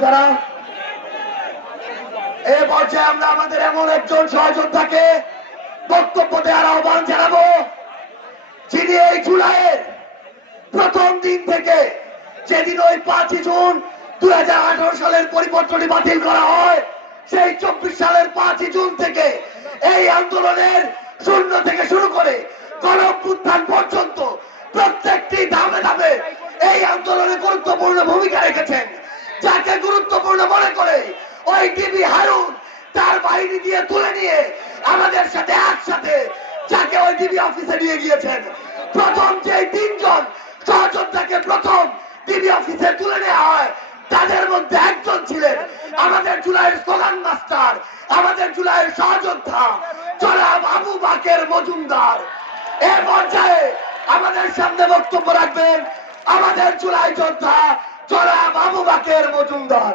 সহযোদ্ধারা, এই পর্যায়ে আমরা আমাদের এমন একজন সহযোদ্ধাকে বক্তব্য দেওয়ার আহ্বান জানাবো, যিনি এই জুলাইয়ের প্রথম দিন থেকে, যেদিন ওই 5 জুন 2018 সালের পরিপত্রটি বাতিল করা হয়, সেই 24 সালের 5 জুন থেকে এই আন্দোলনের শূন্য থেকে শুরু করে গণঅভ্যুত্থান পর্যন্ত প্রত্যেকটি ধাপে ধাপে এই আন্দোলনে গুরুত্বপূর্ণ ভূমিকা রেখেছেন। যাকে গুরুত্বপূর্ণ মনে করে ওই টিভি হারুন তার বাহিনী দিয়ে তুলে নিয়ে আমাদের সাথে একসাথে যাকে ওই টিভি অফিসে নিয়ে গিয়েছেন। প্রথম যে 3 জন সহযোদ্ধাকে প্রথম টিভি অফিসে তুলে নেওয়া হয়, তাদের মধ্যে একজন ছিলেন আমাদের জুলাইয়ের স্লোগান মাস্টার, আমাদের জুলাইয়ের সহযোদ্ধা জনাব আবু বাকের মজুমদার। এ পর্যায়ে আমাদের সামনে বক্তব্য রাখবেন আমাদের জুলাই যোদ্ধা জনাব আবু বাকের মজুমদার।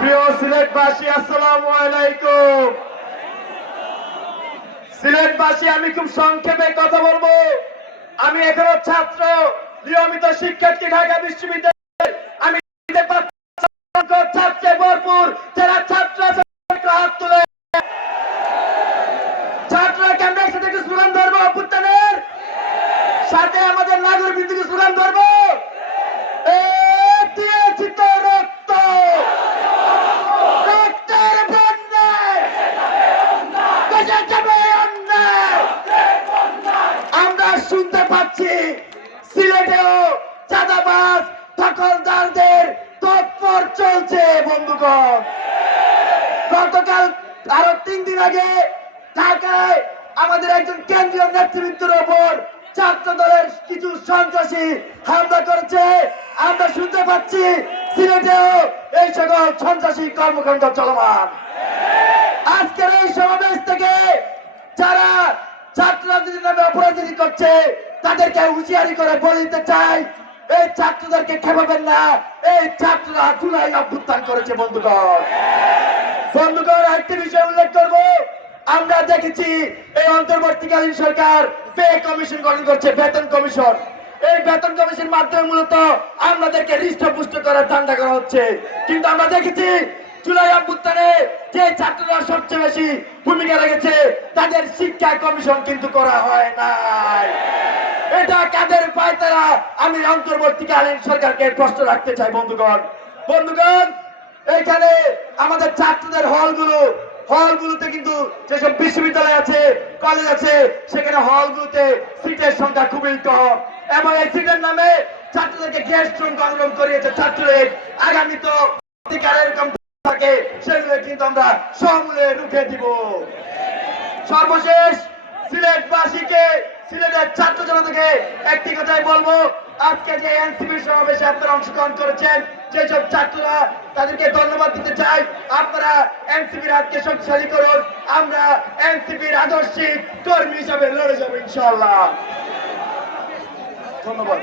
প্রিয় সিলেটবাসী, আসসালামু আলাইকুম। সিলেটবাসী, আমি খুব সংক্ষেপে কথা বলবো। আমি এখনো ছাত্র, নিয়মিত শিক্ষার্থী, ঢাকা বিশ্ববিদ্যালয়ের। আমি ছাত্রে ভরপুর যারা ছাত্র হাত তুলে ছাত্ররা কেমন একসাথে একটু স্লোগান ধরবো, অভ্যুত্থানের সাথে আমাদের নাগরিক বিদ্যুৎ স্লোগান ধরবো। দিয়েছি তো রক্ত, রক্তের বন্যায় বেঁচে যাবে অন্যায়। আমরা শুনতে পাচ্ছি সিলেটেও চাঁদাবাজ দখলদারদের তৎপর চলছে বন্ধুগণ। গতকাল আরো 3 দিন আগে ঢাকায় আমাদের একজন কেন্দ্রীয় নেতৃবৃন্দের ওপর ছাত্র দলের কিছু সন্ত্রাসী হামলা করেছে। আমরা শুনতে পাচ্ছি সিলেটেও এই সকল সন্ত্রাসী কর্মকাণ্ড চলমান। আজকের এই সমাবেশ থেকে যারা ছাত্র রাজনীতির নামে অপরাজনীতি করছে তাদেরকে হুঁশিয়ারি করে বলে দিতে চাই, এই ছাত্রদেরকে খেপাবেন না। এই ছাত্ররা জুলাই অভ্যুত্থান করেছে বন্ধুগণ। বন্ধুগণ, আরেকটি বিষয় উল্লেখ করব। আমরা দেখেছি এই অন্তর্বর্তীকালীন সরকার পে কমিশন গঠন করছে, বেতন কমিশন। এই বেতন কমিশনের মাধ্যমে মূলত আমাদেরকে হৃষ্টপুষ্ট করার ধান্দা করা হচ্ছে। কিন্তু আমরা দেখেছি জুলাই অভ্যুত্থানে যে ছাত্ররা সবচেয়ে বেশি ভূমিকা রেখেছে তাদের শিক্ষা কমিশন কিন্তু করা হয় নাই। এটা কাদের পায়তারা? আমি অন্তর্বর্তীকালীন সরকারকে প্রশ্ন রাখতে চাই বন্ধুগণ। এখানে আমাদের ছাত্রদের হলগুলোতে কিন্তু যেসব বিশ্ববিদ্যালয় আছে, কলেজ আছে, সেখানে হলগুলোতে সিটের সংখ্যা খুবই কম এবং এই সিটের নামে ছাত্রদেরকে গেস্ট রুম গণরুম করিয়েছে ছাত্রদের। আগামী তো এরকম থাকে, সেগুলো কিন্তু আমরা সমূলে রুখে দিব। সর্বশেষ সিলেটবাসীকে, সিলেটের ছাত্র জনতাকে একটি কথাই বলবো, আজকে যে এনসিপির সমাবেশে আপনারা অংশগ্রহণ করেছেন, যেসব ছাত্ররা, তাদেরকে ধন্যবাদ দিতে চাই। আপনারা এনসিপির হাতকে শক্তিশালী করুন। আমরা এনসিপির আদর্শিক কর্মী হিসাবে লড়ে যাবো ইনশাআল্লাহ। ধন্যবাদ।